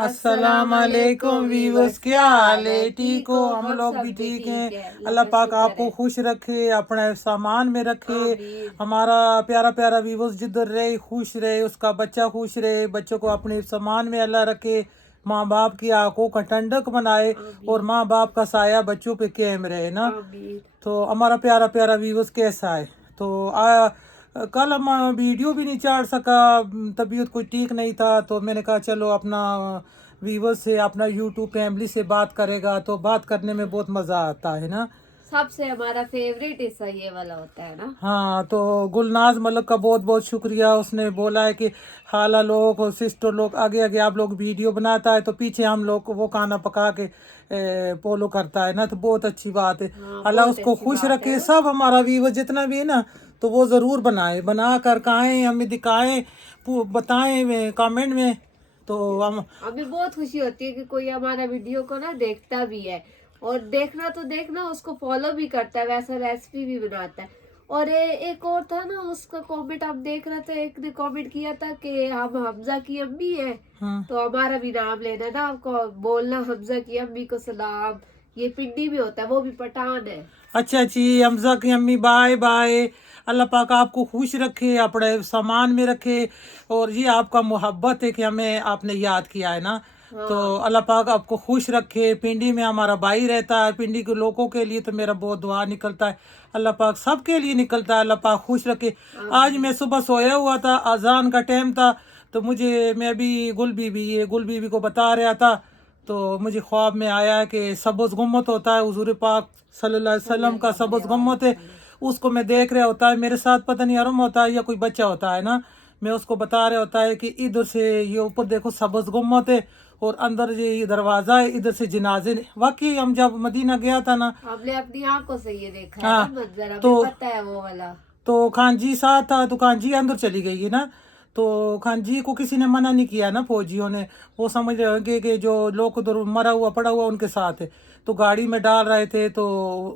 अस्सलाम वालेकुम वीवर्स, क्या हाल है? ठीक हो? हम लोग भी ठीक हैं। अल्लाह पाक आपको खुश रखे, अपने सामान में रखे। हमारा प्यारा प्यारा वीवर्स जिधर रहे खुश रहे, उसका बच्चा खुश रहे, बच्चों को अपने सामान में अल्लाह रखे, माँ बाप की आंखों का ठंडक बनाए और माँ बाप का साया बच्चों पे कायम रहे ना। तो हमारा प्यारा प्यारा व्यूअर्स कैसा है? तो कल हम वीडियो भी नहीं चाड़ सका, तबीयत कोई ठीक नहीं था, तो मैंने कहा चलो अपना व्यूअर्स से, अपना यूट्यूब फैमिली से बात करेगा तो बात करने में बहुत मज़ा आता है ना। सबसे हमारा फेवरेट हिस्सा ये वाला होता है ना। हाँ, तो गुलनाज मलिक का बहुत बहुत शुक्रिया। उसने बोला है कि खाला लोग और सिस्टर लोग आगे आगे आप लोग वीडियो बनाता है तो पीछे हम लोग वो खाना पका के फॉलो करता है ना, तो बहुत अच्छी बात है। अल्लाह उसको खुश रखे। सब हमारा व्यूअर जितना भी है ना, तो वो ज़रूर बनाए, बना कर खाएं, हमें दिखाएं, बताएं कमेंट में। तो हम हमें बहुत खुशी होती है कि कोई हमारा वीडियो को ना देखता भी है, और देखना तो देखना उसको फॉलो भी करता है, वैसा रेसिपी भी बनाता है। और एक और था ना, उसका कमेंट हम देख रहे थे, एक ने कमेंट किया था कि हम हमजा की अम्मी है, तो हमारा भी नाम लेना ना, आपको बोलना हमजा की अम्मी को सलाम। ये पिंडी भी होता है, वो भी पठान है। अच्छा जी, हमजा की अम्मी बाय बाय। अल्लाह पाक आपको खुश रखे, अपने सामान में रखे, और ये आपका मोहब्बत है कि हमें आपने याद किया है ना। तो अल्लाह पाक आपको खुश रखे। पिंडी में हमारा भाई रहता है, पिंडी के लोगों के लिए तो मेरा बहुत दुआ निकलता है, अल्लाह पाक सबके लिए निकलता है, अल्लाह पाक खुश रखे। आज मैं सुबह सोया हुआ था, अजान का टाइम था, तो मैं भी गुल बीबी को बता रहा था, तो मुझे ख्वाब में आया कि सबुज गुम्मत होता है, हुजूर पाक सल्लल्लाहु अलैहि वसल्लम का सबुज गुम्मत है, उसको मैं देख रहा होता है, मेरे साथ पता नहीं अरुम होता है या कोई बच्चा होता है ना, मैं उसको बता रहा होता है कि इधर से ये ऊपर देखो सबुज गुम्मत है, और अंदर ये दरवाज़ा है, इधर से जनाजे। वाकई हम जब मदीना गया था ना, हमने अपनी आंखों से ये देखा है हाँ, ना मंजर, हमें तो पता है वो वाला। तो खानजी साथ था, तो खानजी अंदर चली गई है ना, तो खानजी को किसी ने मना नहीं किया ना, फौजियों ने। वो समझ रहे होंगे कि जो लोग उधर मरा हुआ पड़ा हुआ उनके साथ है, तो गाड़ी में डाल रहे थे, तो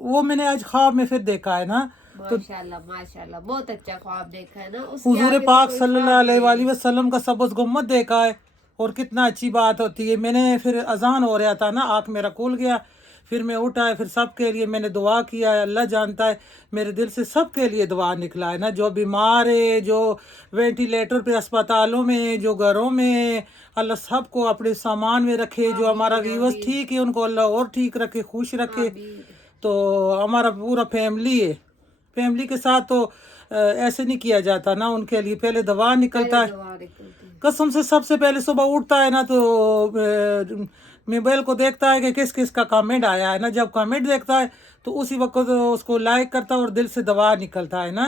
वो मैंने आज ख्वाब में फिर देखा है ना। तो माशाल्लाह माशाल्लाह, बहुत अच्छा ख्वाब देखा है ना, उसके हुजूर आगे तो पाक कोई सल्लल्लाहु ख्वाब ही नहीं अलैहि है। वसल्लम का सबुज गुम्मत देखा है, और कितना अच्छी बात होती है। मैंने फिर अजान हो रहा था ना, आँख मेरा खुल गया, फिर मैं उठा है, फिर सबके लिए मैंने दुआ किया है। अल्लाह जानता है मेरे दिल से सबके लिए दुआ निकला है ना, जो बीमार है, जो वेंटिलेटर पे अस्पतालों में, जो घरों में, अल्लाह सबको अपने सामान में रखे। जो हमारा आमीन व्यूअर्स आमीन ठीक है उनको अल्लाह और ठीक रखे, खुश रखे। आमीन। तो हमारा पूरा फैमिली है, फैमिली के साथ तो ऐसे नहीं किया जाता ना, उनके लिए पहले दवा पहले निकलता है। दवा निकलती है। कसम से सबसे पहले सुबह उठता है ना, तो मोबाइल को देखता है कि किस किस का कमेंट आया है ना, जब कमेंट देखता है तो उसी वक्त तो उसको लाइक करता है और दिल से दवा निकलता है ना।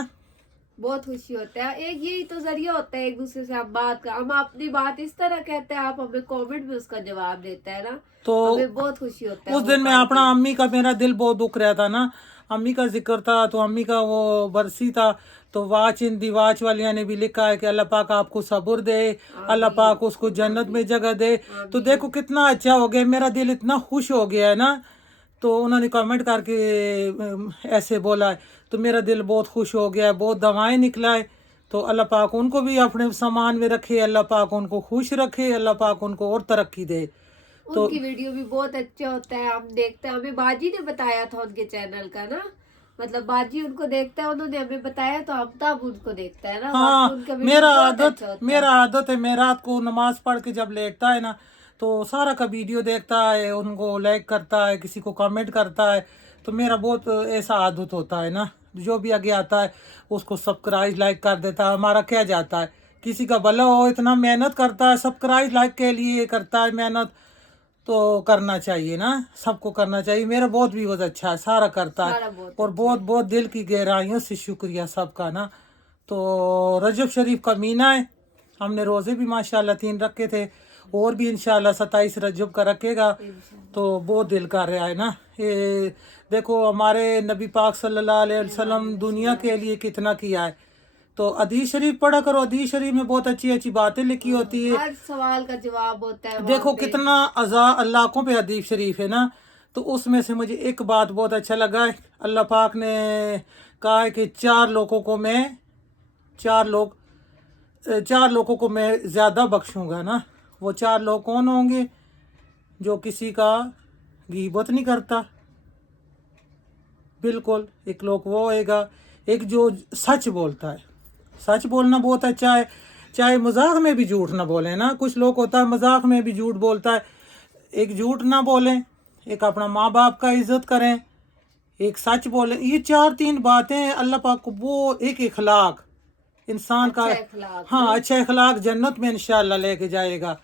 बहुत खुशी होता है, एक यही तो जरिया होता है एक दूसरे से हम बात का, हम अपनी बात इस तरह कहते हैं, आप हमें कमेंट में उसका जवाब देते हैं ना, तो हमें बहुत खुशी होता है उस वो दिन में पढ़ अपना के। अम्मी का, मेरा दिल बहुत दुख रहा था ना, अम्मी का जिक्र था, तो अम्मी का वो बरसी था, तो वाच इन दी वाच वालिया ने भी लिखा है कि अल्लाह पाक आपको सब्र दे, अल्लाह आमीन पाक उसको जन्नत में आमीन जगह दे। तो आमीन। देखो कितना अच्छा हो गया, मेरा दिल इतना खुश हो गया है ना। तो उन्होंने कमेंट करके ऐसे बोला है, तो मेरा दिल बहुत खुश हो गया है, बहुत दवाएं निकला है। तो अल्लाह पाक उनको भी अपने सामान में रखे, अल्लाह पाक उनको खुश रखे, अल्लाह पाक उनको और तरक्की दे। तो उनकी वीडियो भी बहुत अच्छा होता है, हम देखते हैं, हमें बाजी ने बताया था उनके चैनल का ना, मतलब बाजी उनको देखता है, उन्होंने हमें बताया तो हम तब उनको देखता है ना, बाकी हाँ, उनका वीडियो बहुत अच्छा होता है। मेरा आदत है, मैं रात को नमाज पढ़ के जब लेटता है ना, तो सारा का वीडियो देखता है, उनको लाइक करता है, किसी को कमेंट करता है। तो मेरा बहुत ऐसा आदत होता है ना, जो भी आगे आता है उसको सब्सक्राइब लाइक कर देता है। हमारा क्या जाता है, किसी का भला हो, इतना मेहनत करता है, सब्सक्राइब लाइक के लिए करता है मेहनत, तो करना चाहिए ना, सबको करना चाहिए। मेरा बहुत व्यूअर्स अच्छा है, सारा करता है, सारा बहुत और अच्छा बहुत है। बहुत दिल की गहराइयों से शुक्रिया सबका ना। तो रजब शरीफ का महीना है, हमने रोज़े भी माशाल्लाह 3 रखे थे, और भी इंशाल्लाह 27 रजब का रखेगा। इंशाल्लाह। तो बहुत दिल कर रहा है ना, ये देखो हमारे नबी पाक सल्लल्लाहु अलैहि वसल्लम दुनिया के लिए कितना किया है। तो हदीस शरीफ पढ़ा करो, हदीस शरीफ में बहुत अच्छी अच्छी बातें लिखी होती है। हर सवाल का जवाब होता है वहाँ देखो पे। कितना लाखों पे हदीस शरीफ है ना, तो उसमें से मुझे एक बात बहुत अच्छा लगा है। अल्लाह पाक ने कहा है कि 4 लोगों को मैं ज़्यादा बख्शूंगा ना, वो 4 लोग कौन होंगे? जो किसी का गीबत नहीं करता, बिल्कुल। एक लोग वो होएगा, एक जो सच बोलता है। सच बोलना बहुत अच्छा है, चाहे मजाक में भी झूठ ना बोले ना। कुछ लोग होता है मजाक में भी झूठ बोलता है। एक झूठ ना बोलें, एक अपना माँ बाप का इज्जत करें, एक सच बोलें। ये 4-3 बातें अल्लाह पाक को, वो एक इखलाक इंसान का, अच्छा इखलाक हाँ ना। अच्छा इखलाक जन्नत में इंशाल्लाह लेके जाएगा।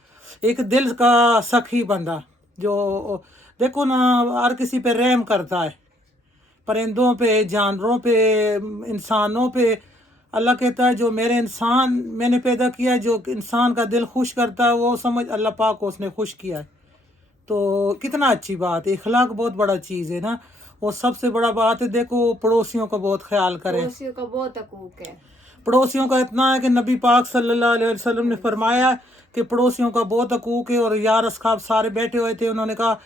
एक दिल का सखी बंदा जो देखो ना हर किसी पे रहम करता है, परिंदों पे, जानवरों पे, इंसानों पे। अल्लाह कहता है जो मेरे इंसान मैंने पैदा किया है, जो इंसान का दिल खुश करता है, वो समझ अल्लाह पाक को उसने खुश किया है। तो कितना अच्छी बात है, इखलाक बहुत बड़ा चीज़ है ना। और सबसे बड़ा बात है, देखो पड़ोसियों का बहुत ख्याल करें। पड़ोसियों का बहुत हकूक है। पड़ोसियों का इतना है कि नबी पाक सल्लल्लाहु अलैहि वसल्लम ने फरमाया कि पड़ोसियों का बहुत हकूक है। और यार असहाब सारे बैठे हुए थे, उन्होंने कहा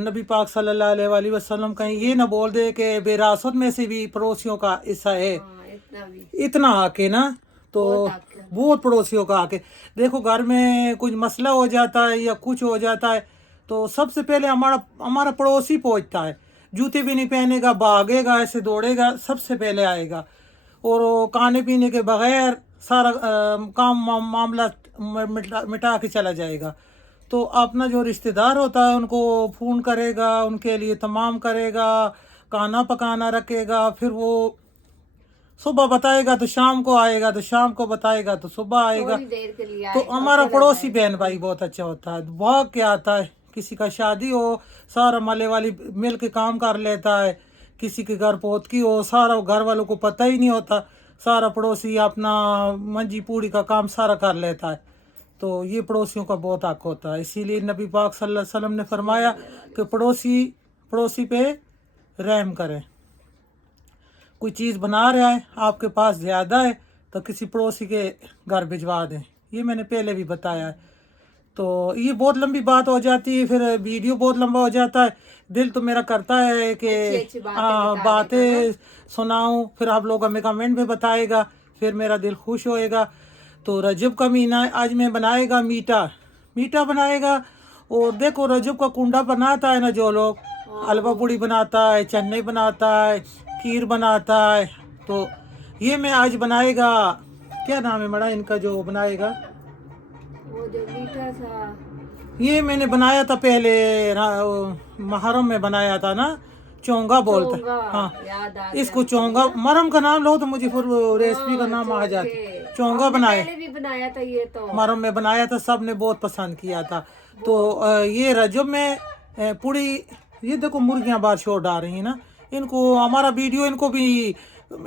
नबी पाक सल्लल्लाहु अलैहि वसल्लम कहीं ये ना बोल दे कि विरासत में से भी पड़ोसियों का हिस्सा है। हाँ, इतना भी इतना आके ना, तो बहुत हक है। बहुत पड़ोसियों का आके देखो, घर में कुछ मसला हो जाता है या कुछ हो जाता है, तो सबसे पहले हमारा हमारा पड़ोसी पहुंचता है। जूते भी नहीं पहनेगा, भागेगा, ऐसे दौड़ेगा, सबसे पहले आएगा। और वो खाने पीने के बगैर सारा मामला मिटा के चला जाएगा। तो अपना जो रिश्तेदार होता है उनको फ़ोन करेगा, उनके लिए तमाम करेगा, खाना पकाना रखेगा, फिर वो सुबह बताएगा तो शाम को आएगा, तो शाम को बताएगा तो सुबह आएगा। थोड़ी देर के लिए तो आएगा और हमारा चला पड़ोसी जाएगा। बहन भाई बहुत अच्छा होता है, भाग के आता है। किसी का शादी हो, सारा मले वाली मिल के काम कर लेता है। किसी के घर पहुँच हो, सारा घर वालों को पता ही नहीं होता, सारा पड़ोसी अपना मंजी पूड़ी का काम सारा कर लेता है। तो ये पड़ोसियों का बहुत हक होता है। इसीलिए नबी पाक सल्लल्लाहु अलैहि वसल्लम ने फरमाया कि पड़ोसी पड़ोसी पे रहम करें। कोई चीज़ बना रहा है, आपके पास ज़्यादा है, तो किसी पड़ोसी के घर भिजवा दें। ये मैंने पहले भी बताया है। तो ये बहुत लंबी बात हो जाती है, फिर वीडियो बहुत लंबा हो जाता है। दिल तो मेरा करता है कि अच्छी बातें बताने का बातें सुनाऊं, फिर आप लोग हमें कमेंट में बताएगा, फिर मेरा दिल खुश होएगा। तो रजब का महीना है, आज मैं बनाएगा मीठा मीठा बनाएगा। और देखो रजब का कुंडा बनाता है ना जो लोग, हलवा पूड़ी बनाता है, चन्ने बनाता है, खीर बनाता है। तो ये मैं आज बनाएगा, क्या नाम है मड़ा इनका जो बनाएगा, वो जो मीठा सा। ये मैंने बनाया था पहले मुहर्रम में बनाया था ना, चोंगा बोलते हैं। चोंगा, हाँ, याद आ इसको गया चोंगा, मुझे। मुहर्रम का नाम लो तो मुझे फिर रेसिपी का हाँ, नाम आ जाता। चोंगे चोंगा आपने बनाए, पहले भी बनाया था ये तो। मुहर्रम में बनाया था, सब ने बहुत पसंद किया था। तो वो ये रजब में पूरी, ये देखो मुर्गियां बाहर शोर डाल रही हैं ना, इनको हमारा वीडियो इनको भी,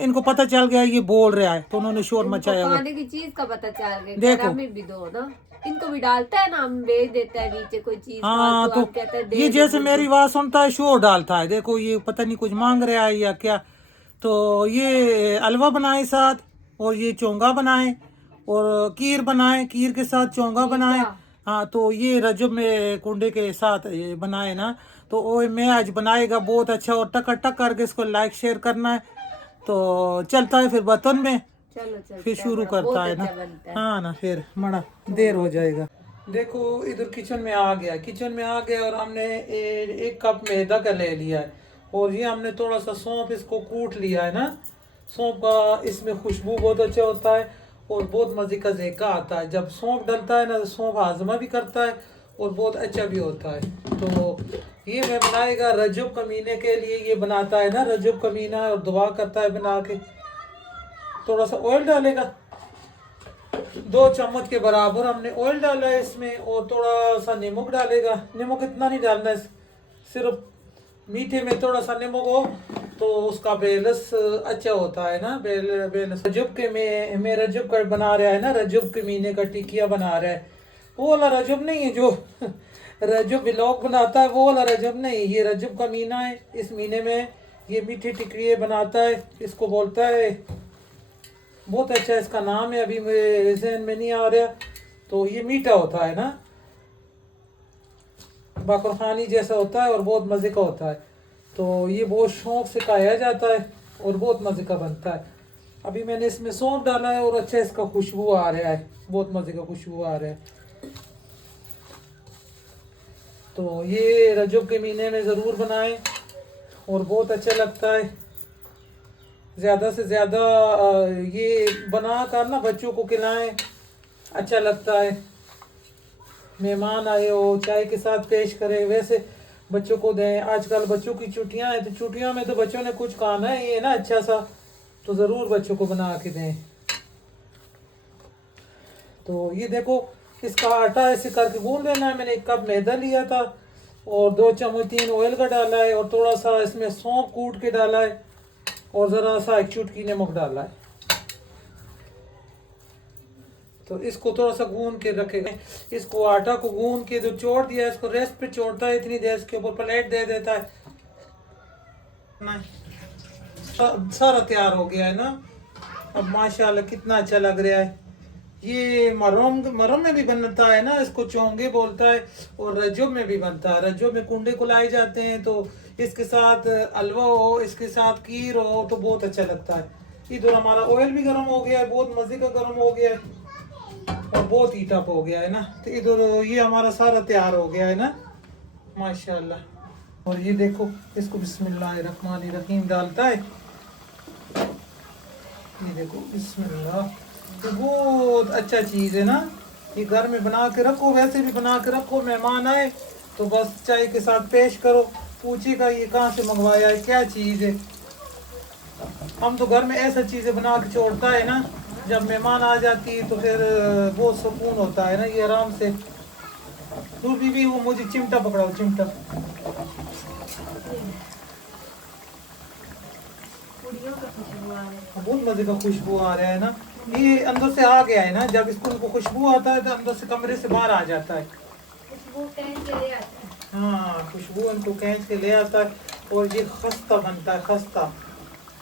इनको पता चल गया ये बोल रहा है, तो उन्होंने शोर इनको मचाया हुआ। खाने की चीज का पता चल गया, देखो। हमें भी दो ना। इनको भी डालता है ना, हम भेज देता है नीचे कोई चीज हाँ, फालतू, तो हम कहते हैं ये दे दो जैसे मेरी मुझे। आवाज सुनता है शोर डालता है, देखो ये पता नहीं कुछ मांग रहा है या क्या। तो ये हलवा बनाए साथ, और ये चोंगा बनाए, और खीर बनाए, खीर के साथ चोंगा बनाए। मीठा। हाँ, तो ये रजब में कुंडे के साथ ये बनाए ना, तो वो मैं आज बनाएगा बहुत अच्छा। और टक टक करके इसको लाइक शेयर करना है। तो चलता है फिर बर्तन में, चलो फिर चलते हैं, शुरू बड़ा करता बहुत है ना। अच्छा बनता है। हाँ ना, फिर मड़ा देर हो जाएगा। देखो इधर किचन में आ गया, किचन में आ गया, और हमने 1 कप मैदा का ले लिया है। और ये हमने थोड़ा सा सौंफ इसको कूट लिया है ना। सौंफ का इसमें खुशबू बहुत अच्छा होता है, और बहुत मज़े का जायका आता है। जब सौंफ डलता है ना, तो सौंफ हाजमा भी करता है और बहुत अच्छा भी होता है। तो ये मैं बनाएगा रजब कमीने के लिए, ये बनाता है ना रजब कमीना, और दुआ करता है बना के। थोड़ा सा ऑयल डालेगा, 2 चम्मच के बराबर हमने ऑयल डाला है इसमें, और थोड़ा सा नमक डालेगा। नमक इतना नहीं डालना है, सिर्फ मीठे में थोड़ा सा नमक हो तो उसका बैलेंस अच्छा होता है ना। बैलेंस रजब के में रजब का बना रहा है ना, रजब के महीने का टिकिया बना रहा है। वो वाला रजब नहीं है जो रजब व्लॉग बनाता है, वो वाला रजब नहीं, ये रजब का महीना है। इस महीने में ये मीठी टिकिए बनाता है, इसको बोलता है, बहुत अच्छा इसका नाम है, अभी मेरे जहन में नहीं आ रहा। तो ये मीठा होता है ना, बकरखानी जैसा होता है, और बहुत मज़े का होता है। तो ये बहुत शौक से खाया जाता है, और बहुत मज़े का बनता है। अभी मैंने इसमें सौंफ डाला है, और अच्छा इसका खुशबू आ रहा है, बहुत मज़े का खुशबू आ रहा है। तो ये रजब के महीने में ज़रूर बनाएं और बहुत अच्छा लगता है। ज़्यादा से ज़्यादा ये बना कर ना बच्चों को खिलाएं, अच्छा लगता है। मेहमान आए हो चाय के साथ पेश करें, वैसे बच्चों को दें। आजकल बच्चों की छुट्टियां हैं, तो छुट्टियों में तो बच्चों ने कुछ खाना है ये ना अच्छा सा, तो ज़रूर बच्चों को बना के दें। तो ये देखो, इसका आटा ऐसे करके गूंद लेना है। मैंने 1 कप मैदा लिया था और 2 चम्मच 3 ऑयल का डाला है और थोड़ा सा इसमें सौंफ कूट के डाला है और ज़रा सा 1 चुटकी नमक डाला है। तो इसको थोड़ा सा गूंद के रखेंगे। इसको आटा को गूंद के जो छोड़ दिया, इसको रेस्ट पे छोड़ता है इतनी देर, इसके ऊपर प्लेट दे देता है ना। सारा तैयार हो गया है ना। अब माशाल्लाह कितना अच्छा लग रहा है। ये मरम में भी बनता है ना, इसको चोंगे बोलता है, और रजब में भी बनता है। रजब में कुंडे कुलाए जाते हैं, तो इसके साथ हलवा हो, इसके साथ खीर हो तो बहुत अच्छा लगता है। इधर हमारा ऑयल भी गर्म हो गया है, बहुत मज़े का गर्म हो गया है और बहुत हीट अप हो गया है ना। तो इधर ये हमारा सारा तैयार हो गया है ना माशाल्लाह। और ये देखो, इसको बिस्मिल्लाहिर्रहमानिर्रहीम डालता है। ये देखो बिस्मिल्लाह, तो बहुत अच्छा चीज़ है ना। ये घर में बना के रखो, वैसे भी बना के रखो, मेहमान आए तो बस चाय के साथ पेश करो, पूछेगा ये कहाँ से मंगवाया है, क्या चीज़ है। हम तो घर में ऐसा चीज़ें बना के छोड़ता है ना, जब मेहमान आ जाती है तो फिर बहुत सुकून होता है ना। ये आराम से तू बीवी, वो मुझे चिमटा पकड़ाओ, चिमटा। बहुत मजे का खुशबू आ रहा है ना। ये अंदर से आ गया है ना, जब इसको उनको खुशबू आता है तो अंदर से कमरे से बाहर आ जाता है। खुशबू खींच के ले आता है। हाँ, खुशबू इनको खींच के ले आता है। और ये खस्ता बनता है, खस्ता।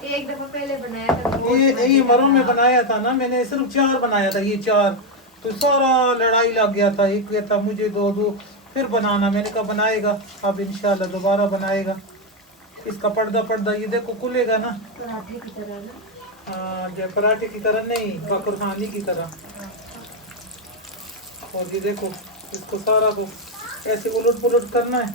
एक दफा पहले बनाया था, ये मरों में बनाया था ना मैंने, सिर्फ 4 बनाया था, ये 4 तो सारा लड़ाई लग गया था। एक कहता मुझे दो, फिर बनाना, मैंने कहा बनाएगा, अब इंशाल्लाह दोबारा बनाएगा। इसका पर्दा ये देखो खुलेगा ना, पराठे की तरह ना। हाँ, जय पराठे की तरह नहीं, बकरखानी की तरह। और ये देखो, इसको सारा को ऐसे उलट पुलट करना है।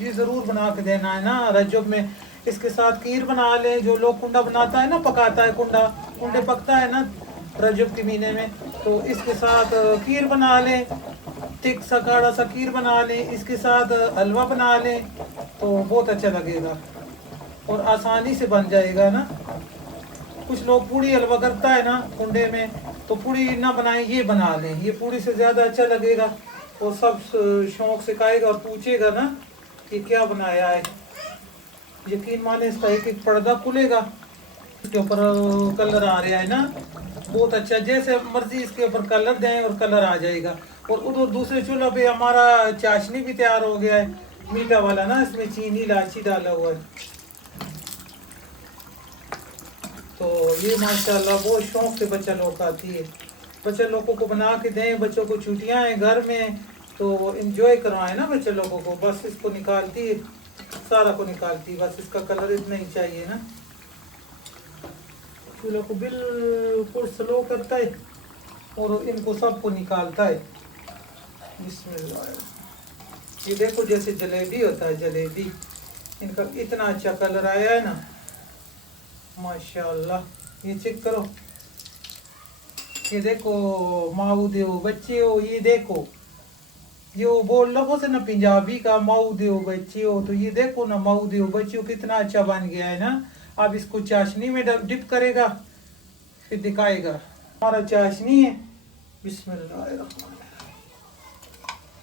ये ज़रूर बना के देना है ना रजब में। इसके साथ खीर बना ले, जो लोग कुंडा बनाता है ना, पकाता है कुंडे पकता है ना रजब के महीने में, तो इसके साथ खीर बना ले, थिक सा गाढ़ा सा खीर बना ले, इसके साथ हलवा बना ले तो बहुत अच्छा लगेगा और आसानी से बन जाएगा ना। कुछ लोग पूड़ी हलवा करता है ना कुंडे में, तो पूड़ी ना बनाए, ये बना लें, ये पूड़ी से ज़्यादा अच्छा लगेगा और सब शौक से खाएगा और पूछेगा ना कि क्या बनाया है। यकीन माने इसका एक पर्दा खुलेगा, इसके ऊपर कलर आ रहा है ना, बहुत अच्छा, जैसे मर्जी इसके ऊपर कलर दें और कलर आ जाएगा। और उधर दूसरे चूल्हा पे हमारा चाशनी भी तैयार हो गया है, मीठा वाला ना, इसमें चीनी इलायची डाला हुआ है। तो ये माशाल्लाह बहुत शौक से बच्चा लोग खाती है। बच्चे लोगों को बना के दें, बच्चों को छुट्टियां हैं घर में तो इंजॉय करवाएं ना बच्चे लोगों को। बस इसको निकालती है, सारा को निकालती है, बस इसका कलर इतना ही चाहिए ना। चूल्हे को बिल्कुल स्लो करता है और इनको सबको निकालता है। बिस्मिल्लाह। ये देखो जैसे जलेबी होता है, जलेबी, इनका इतना अच्छा कलर आया है ना माशाल्लाह। ये चेक करो, ये देखो माऊ देव बच्चे हो, ये देखो ये वो बोल लो से ना पंजाबी का माऊ देव बच्चे हो, तो ये देखो ना माऊ देव बच्चे हो कितना अच्छा बन गया है ना। अब इसको चाशनी में डिप करेगा, फिर दिखाएगा। हमारा चाशनी है, बिस्मिल्लाह,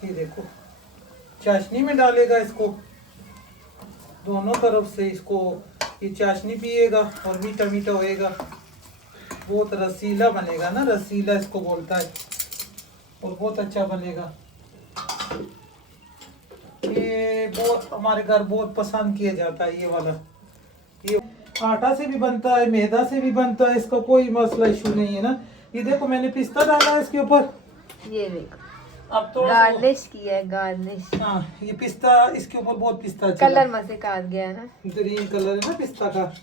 ये देखो चाशनी में डालेगा इसको, दोनों तरफ से इसको ये चाशनी पिएगा और मीठा मीठा होएगा, बहुत रसीला बनेगा ना, रसीला इसको बोलता है, और बहुत अच्छा बनेगा। ये बहुत हमारे घर बहुत पसंद किया जाता है ये वाला। ये आटा से भी बनता है, मैदा से भी बनता है, इसका कोई मसला इशू नहीं है ना। ये देखो मैंने पिस्ता डाला है इसके ऊपर, ये देखो अब तो गार्निश किया है, गार्निश। हाँ, ये पिस्ता इसके ऊपर बहुत पिस्ता चला, कलर मजेदार गया है ना, ग्रीन कलर है ना पिस्ता का।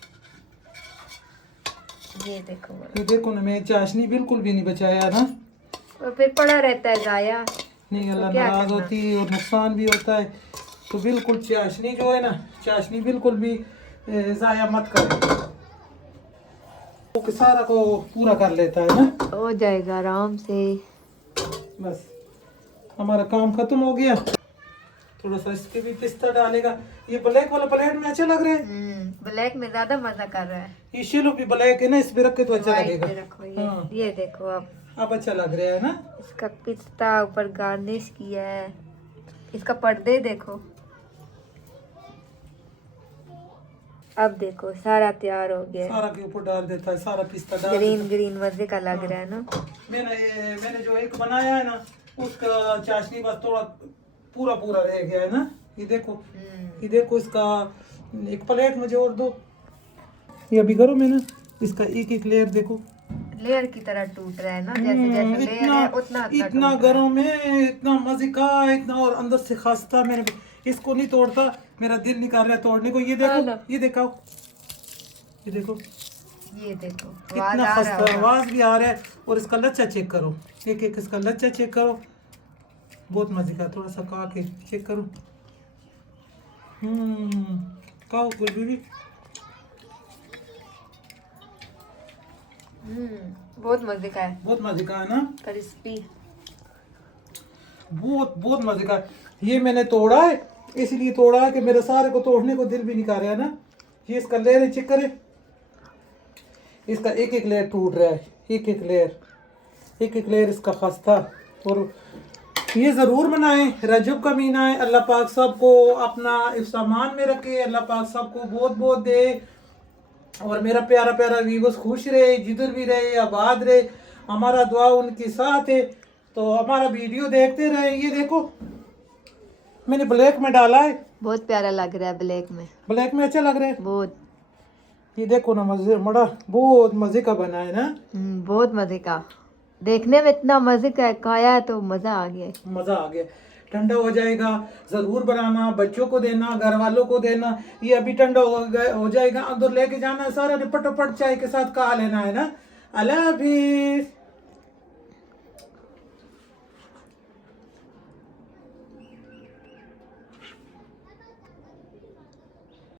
ये देखो ये देखो ना, मैं चाशनी बिल्कुल भी नहीं बचाया ना, और फिर पड़ा रहता है जाया। नहीं, अल्लाह क्या नाराज करना? होती है और नुकसान भी होता है। तो बिल्कुल चाशनी जो है ना, चाशनी बिल्कुल भी ज़ाया मत करें। वो सारा को पूरा कर लेता है ना। हो जाएगा आराम से। बस हमारा काम खत्म हो गया। थोड़ा सा इस पे भी पिस्ता डालेगा। ये ब्लैक वाला प्लेट में अच्छा लग रहा है। ब्लैक में ज्यादा मजा कर रहा है। ये शेलो भी ब्लैक है ना, इस पे रख के तो अच्छा White लगेगा। में रखो हाँ। ये देखो अब अच्छा लग रहा है ना। इसका पिस्ता ऊपर गार्निश किया है। इसका पर्दे देखो। अब देखो सारा तैयार हो गया है। सारा के ऊपर डाल देता है, सारा पिस्ता डाल ग्रीन देता ग्रीन मजे का लग रहा है ना। है। मैंने जो एक बनाया है ना, उसका चाशनी बस थोड़ा पूरा पूरा रह गया है ना। ये देखो, ये देखो, इसका एक प्लेट मुझे और दो। ये अभी करो मैंने इसका एक एक लेयर देखो। लेयर की तरह टूट रहा है ना, जैसे जैसे लेयर है उतना इतना गर्म है, इतना मजे का, इतना और अंदर से खस्ता। मैंने इसको नहीं तोड़ता, मेरा दिल नहीं कर रहा है तोड़ने को। ये देखो, ये देखो, ये देखो ये देखो कितना खस्ता, आवाज भी आ रहा है। और इसका लच्छा चेक करो, एक एक इसका लच्छा चेक करो, बहुत मजे का। थोड़ा सा खा के चेक करो। खाओ कुछ भी। बहुत मजे का है, बहुत मजे का है ना, क्रिस्पी। बहुत बहुत मजे का। ये मैंने तोड़ा है, इसलिए तोड़ा है कि मेरे सारे को तोड़ने को दिल भी नहीं कर रहा है ना। ये इसका लेयर चेक करे, इसका एक एक लेयर टूट रहा है, एक एक लेयर, एक एक लेयर इसका खस्ता। और ये ज़रूर बनाएं, रजब का महीना है। अल्लाह पाक सबको अपना सामान में रखे, अल्लाह पाक सबको बहुत बहुत दे। और मेरा प्यारा प्यारा व्यूअर्स खुश रहे, जिधर भी रहे, आबाद रहे। हमारा दुआ उनके साथ है। तो हमारा वीडियो देखते रहे। ये देखो मैंने ब्लैक में डाला है, बहुत प्यारा लग रहा है ब्लैक में, ब्लैक में अच्छा लग रहा है। बहुत। ये देखो ना, मजे बड़ा बहुत मजे का बना है ना। बहुत मजे का, देखने में इतना मजे का है, खाया है तो मजा आ गया। मजा आ गया। ठंडा हो जाएगा, जरूर बनाना, बच्चों को देना, घर वालों को देना। ये अभी ठंडा हो जाएगा, अंदर लेके जाना है सारा, निपट पट चाय के साथ खा लेना है ना। अल्लाह हाफिज।